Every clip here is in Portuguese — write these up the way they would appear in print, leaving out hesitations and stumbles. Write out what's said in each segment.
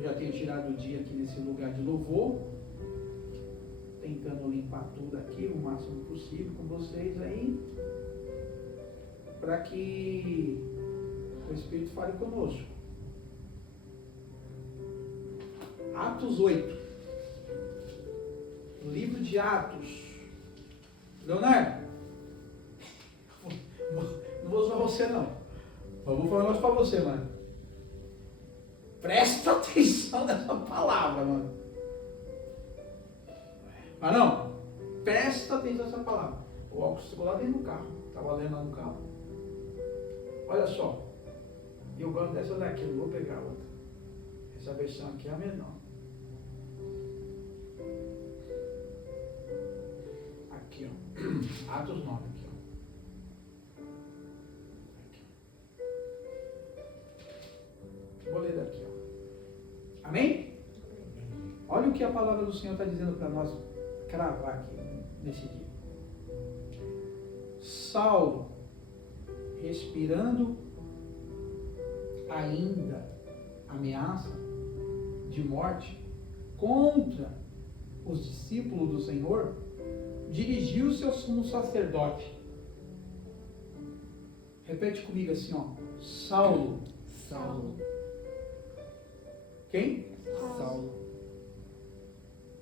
Eu já tenho tirado o dia aqui nesse lugar de louvor, tentando limpar tudo aqui o máximo possível com vocês aí, para que o Espírito fale conosco. Atos 8, livro de Atos. Leonardo, não vou usar você não, eu vou falar um negócio para você, mano. Presta atenção nessa palavra, mano. Mas não, presta atenção nessa palavra. O óculos ficou lá dentro do carro, estava lendo lá no carro. Olha só, eu gosto dessa daqui, eu vou pegar outra. Essa versão aqui é a menor. Aqui, ó. Atos 9, aqui, ó. Aqui. Vou ler daqui, ó. Amém? Olha o que a palavra do Senhor está dizendo para nós cravar aqui nesse dia. Saulo, respirando ainda ameaça de morte contra os discípulos do Senhor, dirigiu-se ao sumo sacerdote. Repete comigo assim, ó. Saulo. Saulo. Quem? Saulo.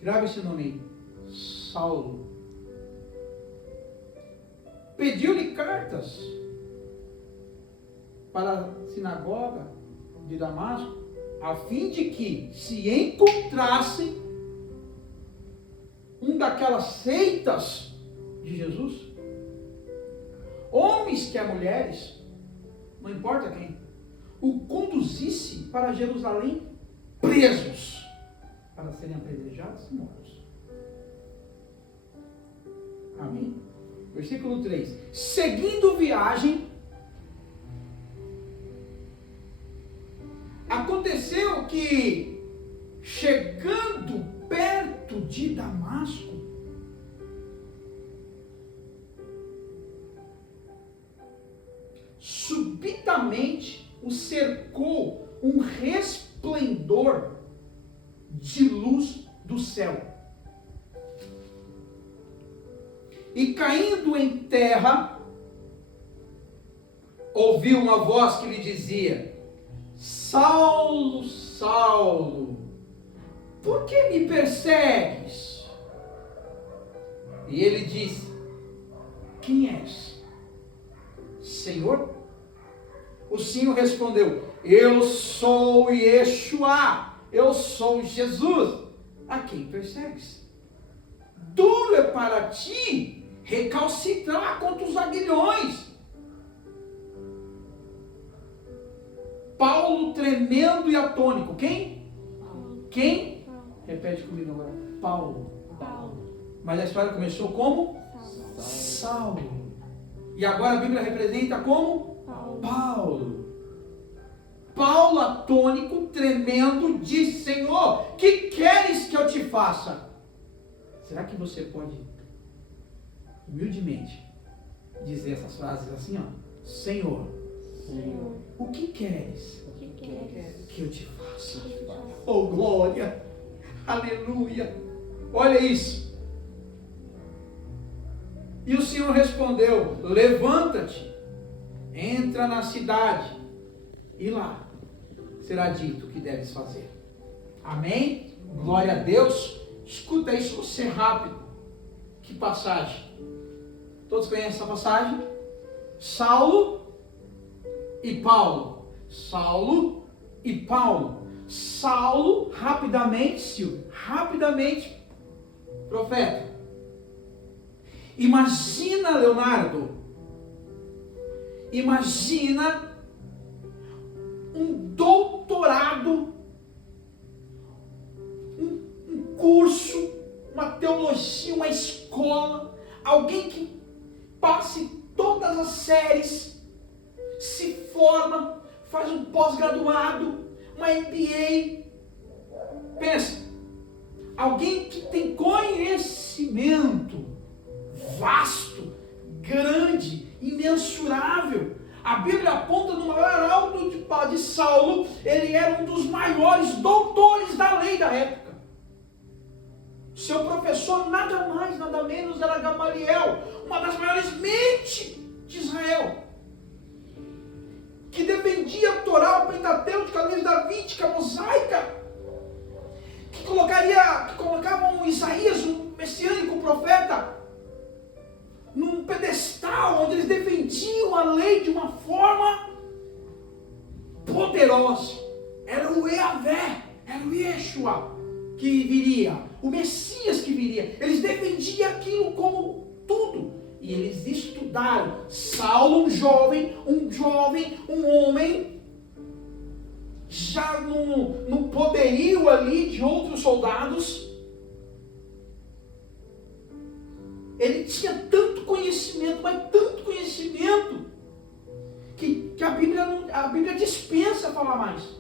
Grava esse nome aí. Saulo. Pediu-lhe cartas para a sinagoga de Damasco, a fim de que se encontrassem um daquelas seitas de Jesus, homens que mulheres, não importa quem, o conduzisse para Jerusalém presos, para serem apedrejados e mortos. Amém? Versículo 3. Seguindo viagem, aconteceu que, chegando perto de Damasco, subitamente o cercou um resplendor de luz do céu. E caindo em terra, ouviu uma voz que lhe dizia: Saulo, Saulo, por que me persegues? E ele disse: quem és, Senhor? O Senhor respondeu: eu sou Yeshua, eu sou Jesus, a quem persegues? Duro é para ti recalcitrar contra os aguilhões. Paulo tremendo e atônico. Quem? Paulo. Quem? Paulo. Repete comigo agora. Paulo. Paulo. Mas a história começou como? Saulo. E agora a Bíblia representa como? Paulo. Paulo. Paulo atônico, tremendo, disse: Senhor, que queres que eu te faça? Será que você pode, humildemente, dizer essas frases assim, ó? Senhor, Senhor, o que queres o que queres que eu te faça? que eu te faça? Oh, glória! Aleluia! Olha isso! E o Senhor respondeu: levanta-te, entra na cidade, e lá será dito o que deves fazer. Amém? Glória a Deus! Escuta isso, vou ser rápido. Que passagem? Todos conhecem essa passagem? Saulo e Paulo. Saulo e Paulo. Saulo, rapidamente, Silvio, rapidamente, profeta. Imagina, Leonardo, imagina um doutorado, um curso, uma teologia, uma escola, alguém que passe todas as séries, se forma, faz um pós-graduado, uma MBA. Pensa, alguém que tem conhecimento vasto, grande, imensurável. A Bíblia aponta no maior alto de Saulo, ele era um dos maiores doutores rei da época. Seu professor nada mais, nada menos era Gamaliel, uma das maiores mentes de Israel, que defendia a Torá, o Pentateuco, a lei davídica, a mosaica, que colocavam Isaías, o messiânico profeta, num pedestal onde eles defendiam a lei de uma forma poderosa. Era o Yahvé, era o Yeshua que viria, o Messias que viria. Eles defendiam aquilo como tudo. E eles estudaram. Saulo, um jovem, um homem, já no poderio ali de outros soldados. Ele tinha tanto conhecimento, mas tanto conhecimento, que a Bíblia dispensa falar mais.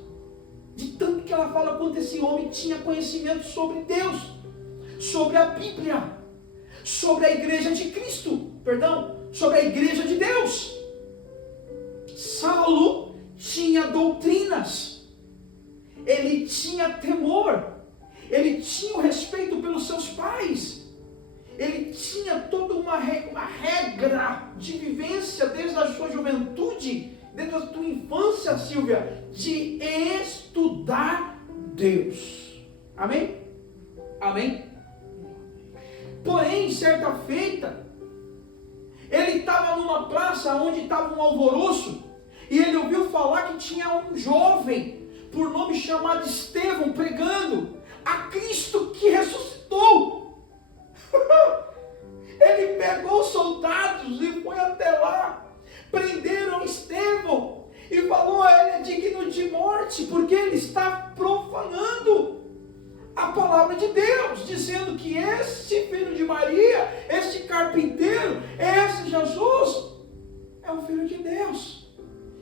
De tanto que ela fala quanto esse homem tinha conhecimento sobre Deus, sobre a Bíblia, sobre a igreja de Cristo, sobre a igreja de Deus. Saulo tinha doutrinas, ele tinha temor, ele tinha o respeito pelos seus pais, ele tinha toda uma regra de vivência desde a sua juventude, desde a tua infância, Silvia, de estudar Deus. Amém? Amém? Porém, certa feita, ele estava numa praça onde estava um alvoroço, e ele ouviu falar que tinha um jovem, por nome chamado Estevão, pregando a Cristo que ressuscitou. Ele pegou os soldados e foi até lá, prenderam Estevão e falou: ele é digno de morte, porque ele está profanando a palavra de Deus, dizendo que esse filho de Maria, esse carpinteiro, esse Jesus, é o Filho de Deus,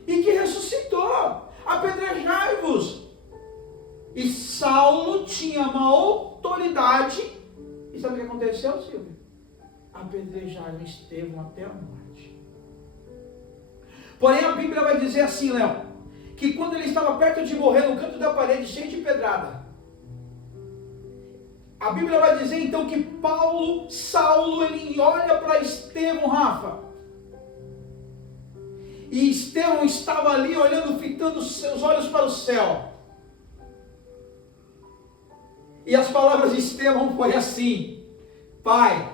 e que ressuscitou. Apedrejai-vos. E Saulo tinha uma autoridade, e sabe o que aconteceu, Silvia? Apedrejaram Estevão até a morte. Porém a Bíblia vai dizer assim, Léo, que quando ele estava perto de morrer no canto da parede, cheio de pedrada, a Bíblia vai dizer então que Saulo, ele olha para Estevão, Rafa, e Estevão estava ali olhando, fitando os seus olhos para o céu, e as palavras de Estevão foi assim: Pai,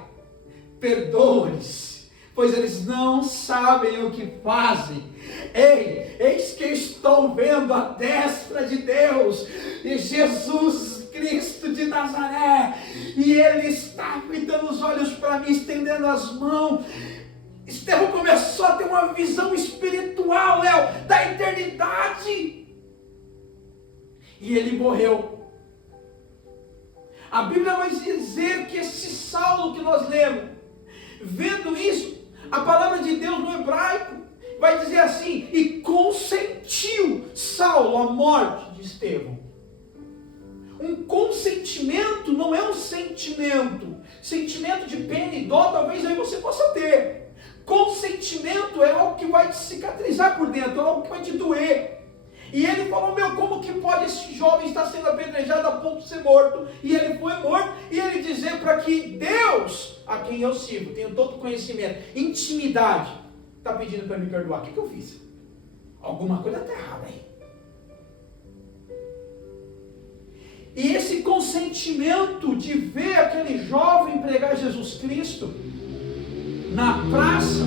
perdoa-lhes, pois eles não sabem o que fazem. Ei, eis que estou vendo a destra de Deus, e Jesus Cristo de Nazaré, e Ele está fitando os olhos para mim, estendendo as mãos. Estevão começou a ter uma visão espiritual, Léo, da eternidade, e ele morreu. A Bíblia vai dizer que esse Saulo que nós lemos, vendo isso, a palavra de Deus no hebraico vai dizer assim: e consentiu Saulo a morte de Estevão. Um consentimento não é um sentimento de pena e dó, talvez aí você possa ter. Consentimento é algo que vai te cicatrizar por dentro, é algo que vai te doer. E ele falou: como que pode esse jovem estar sendo apedrejado a ponto de ser morto? E ele foi morto, e ele dizer para que Deus, a quem eu sirvo, tenho todo conhecimento, intimidade, está pedindo para me perdoar. O que eu fiz? Alguma coisa está errada aí. E esse consentimento de ver aquele jovem pregar Jesus Cristo na praça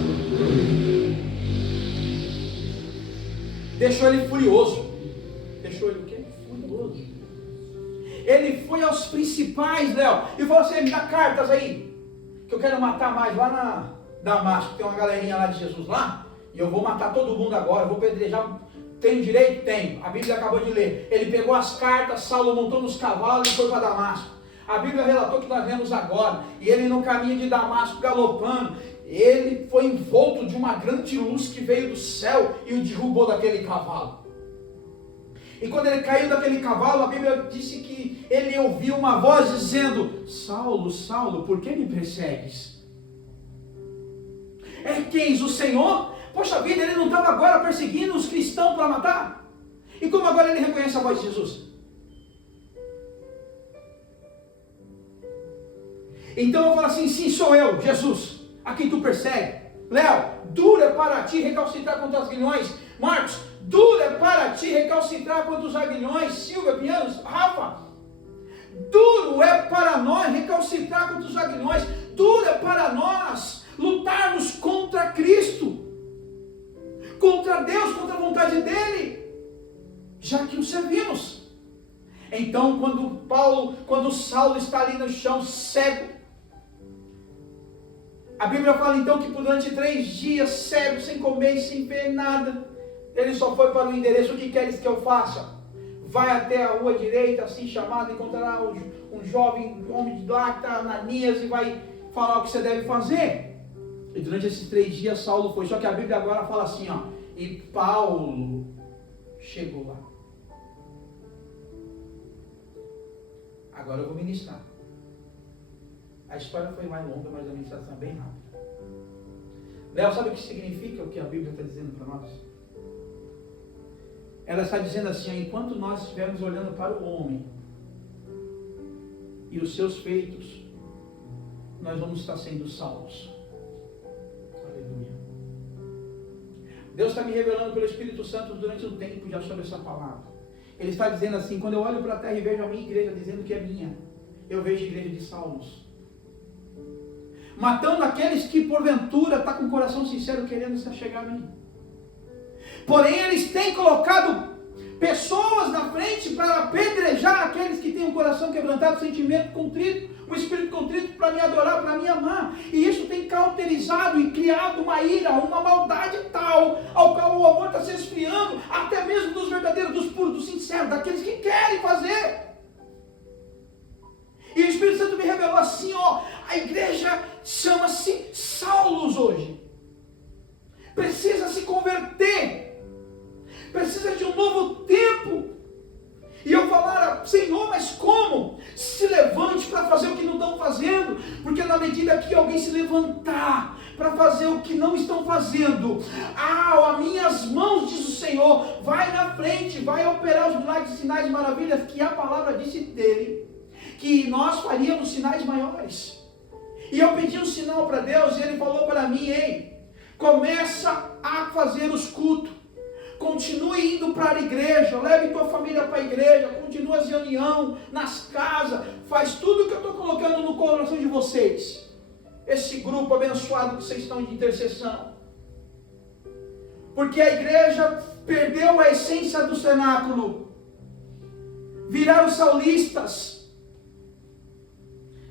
deixou ele furioso. Deixou ele o quê? Furioso. Ele foi aos principais, Léo, e falou assim: me dá cartas aí, que eu quero matar mais lá na Damasco. Tem uma galerinha lá de Jesus lá, e eu vou matar todo mundo agora, eu vou pedrejar. Tenho direito? Tenho. A Bíblia acabou de ler. Ele pegou as cartas, Saulo montou nos cavalos e foi para Damasco. A Bíblia relatou que nós lemos agora, e ele no caminho de Damasco galopando, ele foi envolto de uma grande luz que veio do céu e o derrubou daquele cavalo. E quando ele caiu daquele cavalo, a Bíblia disse que ele ouviu uma voz dizendo: Saulo, Saulo, por que me persegues? É quem? O Senhor? Poxa vida, ele não estava agora perseguindo os cristãos para matar? E como agora ele reconhece a voz de Jesus? Então eu falo assim, sim, sou eu, Jesus, a quem tu persegue. Léo, duro é para ti recalcitrar contra os aguilhões. Marcos, duro é para ti recalcitrar contra os aguilhões. Silvia, Pianos, Rafa, duro é para nós recalcitrar contra os aguilhões. Duro é para nós lutarmos contra Cristo, contra Deus, contra a vontade dEle, já que o servimos. Então, quando Saulo está ali no chão, cego, a Bíblia fala então que durante 3 dias, cego, sem comer e sem ver nada, ele só foi para o endereço. O que queres que eu faça? Vai até a rua direita, assim chamada, encontrará um jovem homem de lá, que está Ananias, e vai falar o que você deve fazer. E durante esses 3 dias Saulo foi, só que a Bíblia agora fala assim, ó, e Paulo chegou lá. Agora eu vou ministrar. A história foi mais longa, mas a ministração é bem rápida. Léo, sabe o que significa o que a Bíblia está dizendo para nós? Ela está dizendo assim, enquanto nós estivermos olhando para o homem e os seus feitos, nós vamos estar sendo salvos. Aleluia. Deus está me revelando pelo Espírito Santo durante um tempo já sobre essa palavra. Ele está dizendo assim, quando eu olho para a terra e vejo a minha igreja dizendo que é minha, eu vejo a igreja de Saulos. Matando aqueles que porventura estão com o coração sincero querendo se achegar a mim. Porém, eles têm colocado pessoas na frente para apedrejar aqueles que têm um coração quebrantado, sentimento contrito, um espírito contrito para me adorar, para me amar. E isso tem cauterizado e criado uma ira, uma maldade tal, ao qual o amor está se esfriando, até mesmo dos verdadeiros, dos puros, dos sinceros, daqueles que querem fazer. E o Espírito Santo me revelou assim, ó, a igreja chama-se Saulos hoje. Precisa se converter. Precisa de um novo tempo. E eu falar, Senhor, mas como? Se levante para fazer o que não estão fazendo. Porque na medida que alguém se levantar para fazer o que não estão fazendo, as minhas mãos, diz o Senhor, vai na frente, vai operar os milagres, sinais e maravilhas, que a palavra disse dele, que nós faríamos sinais maiores. E eu pedi um sinal para Deus, e Ele falou para mim, ei, começa a fazer os cultos, continue indo para a igreja, leve tua família para a igreja, continue as reuniões nas casas, faz tudo que eu estou colocando no coração de vocês, esse grupo abençoado que vocês estão de intercessão, porque a igreja perdeu a essência do cenáculo, viraram saulistas.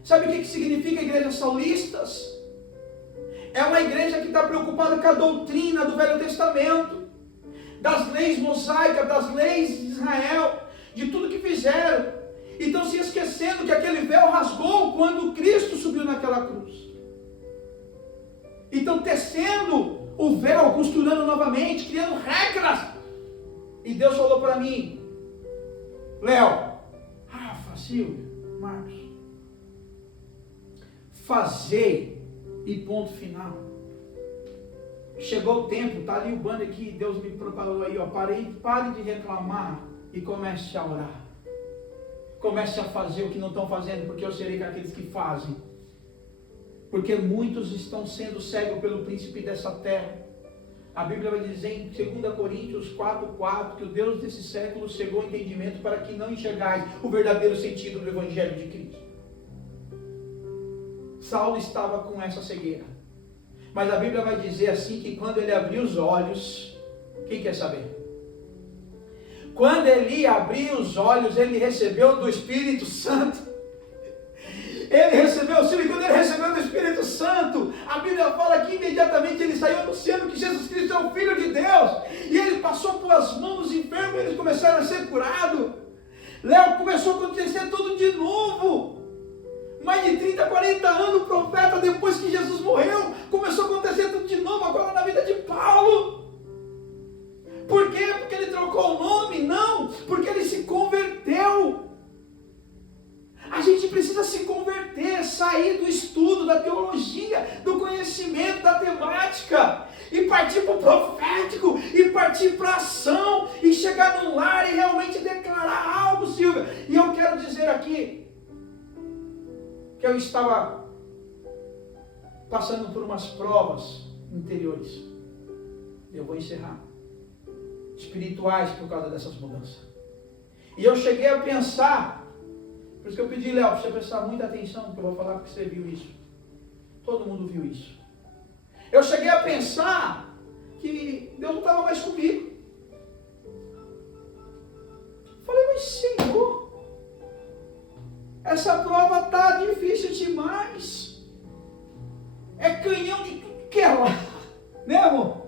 Sabe o que significa igreja saulistas? É uma igreja que está preocupada com a doutrina do Velho Testamento, das leis mosaicas, das leis de Israel, de tudo que fizeram. E estão se esquecendo que aquele véu rasgou quando Cristo subiu naquela cruz. E estão tecendo o véu, costurando novamente, criando regras. E Deus falou para mim, Léo, Rafa, Silvia, Marcos, fazei e ponto final. Chegou o tempo, está ali o banner que Deus me preparou aí, ó, pare de reclamar e comece a orar. Comece a fazer o que não estão fazendo, porque eu serei com aqueles que fazem. Porque muitos estão sendo cegos pelo príncipe dessa terra. A Bíblia vai dizer em 2 Coríntios 4:4 que o Deus desse século cegou o entendimento para que não enxergais o verdadeiro sentido do Evangelho de Cristo. Saulo estava com essa cegueira. Mas a Bíblia vai dizer assim que quando ele abriu os olhos, quem quer saber? Quando ele abriu os olhos, ele recebeu do Espírito Santo. Ele recebeu o Espírito, quando ele recebeu do Espírito Santo, a Bíblia fala que imediatamente ele saiu anunciando que Jesus Cristo é o Filho de Deus. E ele passou pelas mãos dos enfermos, eles começaram a ser curados. Léo, começou a acontecer tudo de novo. Mais de 30, 40 anos, o profeta, depois que Jesus morreu, começou a acontecer tudo de novo, agora na vida de Paulo. Por quê? Porque ele trocou o nome? Não, porque ele se converteu. A gente precisa se converter, sair do estudo, da teologia, do conhecimento, da temática, e partir para o profético, e partir para a ação, e chegar num lar e realmente declarar algo, Silvia. E eu quero dizer aqui, que eu estava passando por umas provas interiores. Eu vou encerrar. Espirituais por causa dessas mudanças. E eu cheguei a pensar, por isso que eu pedi, Léo, para você prestar muita atenção, porque eu vou falar porque você viu isso. Todo mundo viu isso. Eu cheguei a pensar que Deus não estava mais comigo. Falei, mas Senhor, essa prova está difícil demais. É canhão de tudo que é lá. Né, amor?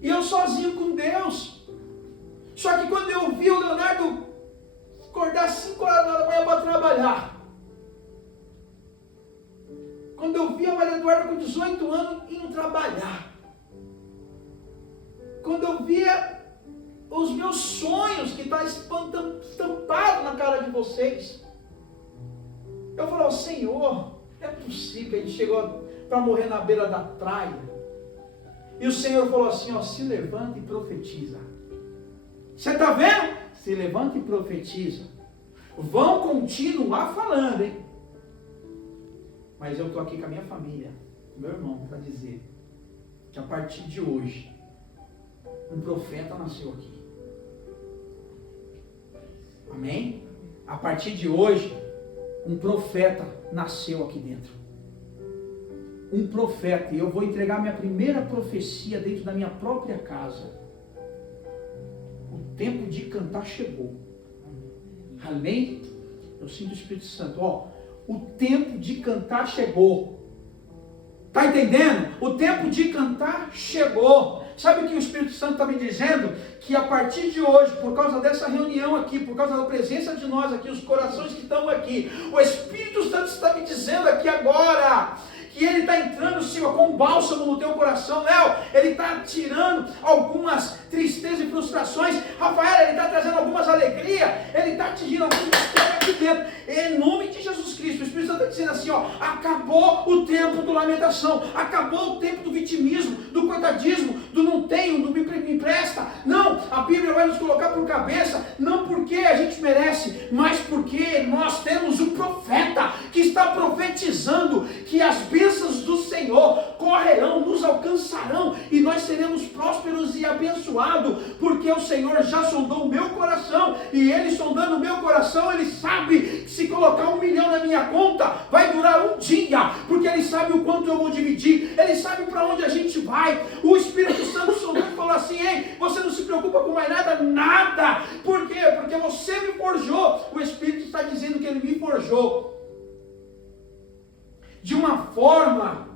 E eu sozinho com Deus. Só que quando eu vi o Leonardo acordar 5 horas da manhã para trabalhar, quando eu vi a Maria Eduarda com 18 anos indo trabalhar, quando eu via os meus sonhos que estão estampados na cara de vocês, eu falei, Senhor, não é possível que a gente chegou para morrer na beira da praia. E o Senhor falou assim, se levanta e profetiza. Você está vendo? Se levanta e profetiza. Vão continuar falando, hein? Mas eu estou aqui com a minha família, com meu irmão, para dizer que a partir de hoje, um profeta nasceu aqui. Amém? A partir de hoje, um profeta nasceu aqui dentro. Um profeta, e eu vou entregar minha primeira profecia dentro da minha própria casa. O tempo de cantar chegou. Amém? Eu sinto o Espírito Santo. O tempo de cantar chegou. Está entendendo? O tempo de cantar chegou. Sabe o que o Espírito Santo está me dizendo? Que a partir de hoje, por causa dessa reunião aqui, por causa da presença de nós aqui, os corações que estão aqui, o Espírito Santo está me dizendo aqui agora, que Ele está entrando, Senhor, com um bálsamo no teu coração, Léo. Ele está tirando algumas tristezas e frustrações. Rafael, Ele está trazendo algumas alegrias. Ele está atingindo alguns mistérios aqui dentro. Em nome de Jesus Cristo, o Espírito Santo está dizendo assim, acabou o tempo do lamentação, acabou o tempo do vitimismo, do coitadismo, do não tenho, do me empresta. Não, a Bíblia vai nos colocar por cabeça, não porque a gente merece, mas porque nós temos um profeta que está profetizando que as bênçãos do Senhor correrão, nos alcançarão e nós seremos prósperos e abençoados, porque o Senhor já sondou o meu coração e Ele sondando o meu coração, Ele sabe que se colocar 1 milhão na minha conta vai durar um dia, porque Ele sabe o quanto eu vou dividir, Ele sabe para onde a gente vai. O Espírito Santo sondou e falou assim, ei, você não se preocupa com mais nada, nada. Por quê? Porque você me forjou. O Espírito está dizendo que Ele me forjou de uma forma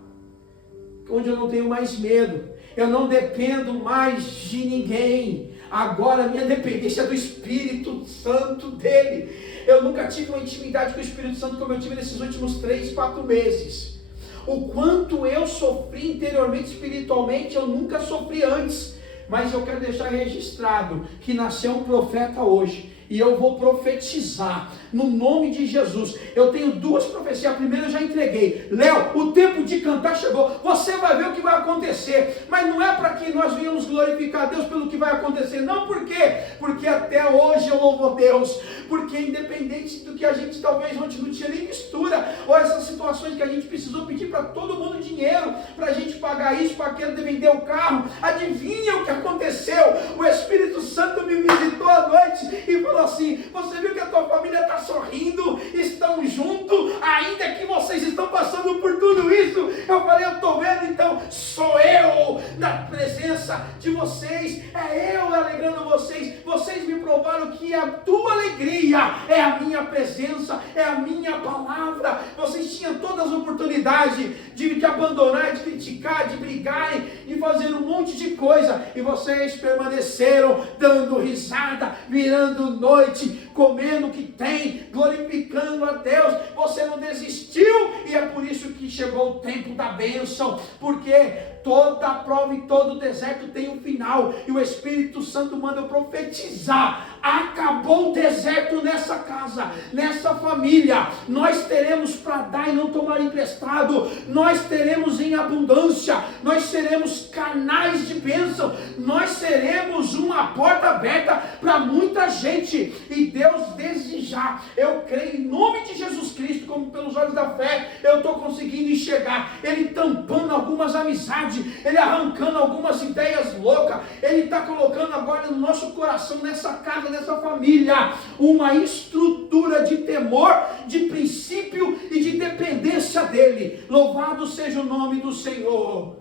onde eu não tenho mais medo, eu não dependo mais de ninguém. Agora a minha dependência é do Espírito Santo dele. Eu nunca tive uma intimidade com o Espírito Santo como eu tive nesses últimos 3, 4 meses. O quanto eu sofri interiormente, espiritualmente, eu nunca sofri antes. Mas eu quero deixar registrado que nasceu um profeta hoje. E eu vou profetizar no nome de Jesus. Eu tenho 2 profecias. A primeira eu já entreguei. Léo, o tempo de cantar chegou. Você vai ver o que vai acontecer. Mas não é para que nós venhamos glorificar a Deus pelo que vai acontecer. Não, por quê? Porque até hoje eu louvo a Deus. Porque independente do que a gente talvez ontem não tinha nem mistura, ou essas situações que a gente precisou pedir para todo mundo dinheiro, para a gente pagar isso, para aquele de vender o carro. Adivinha o que aconteceu? O Espírito Santo me visitou à noite e falou assim, você viu que a tua família está sorrindo, estão juntos, ainda que vocês estão passando por tudo isso. Eu falei, eu estou vendo, então sou eu na presença de vocês, é eu alegrando vocês. Vocês me provaram que a tua alegria é a minha presença, é a minha palavra. Vocês tinham todas as oportunidades de abandonar, de criticar, de brigarem, de fazer um monte de coisa, e vocês permaneceram dando risada, virando noite, comendo o que tem, glorificando a Deus. Você não desistiu, e é por isso que chegou o tempo da bênção, porque toda prova e todo deserto tem um final, e o Espírito Santo manda eu profetizar. Acabou o deserto nessa casa, nessa família. Nós teremos para dar e não tomar emprestado. Nós teremos em abundância. Nós seremos canais de bênção. Nós seremos uma porta aberta para muita gente. E Deus desde já enxergar. Eu creio em nome de Jesus Cristo, como pelos olhos da fé, eu estou conseguindo enxergar. Ele tampando algumas amizades, ele arrancando algumas ideias loucas, ele está colocando agora no nosso coração, nessa casa, nessa família, uma estrutura de temor, de princípio e de dependência dele. Louvado seja o nome do Senhor.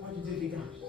Pode desligar.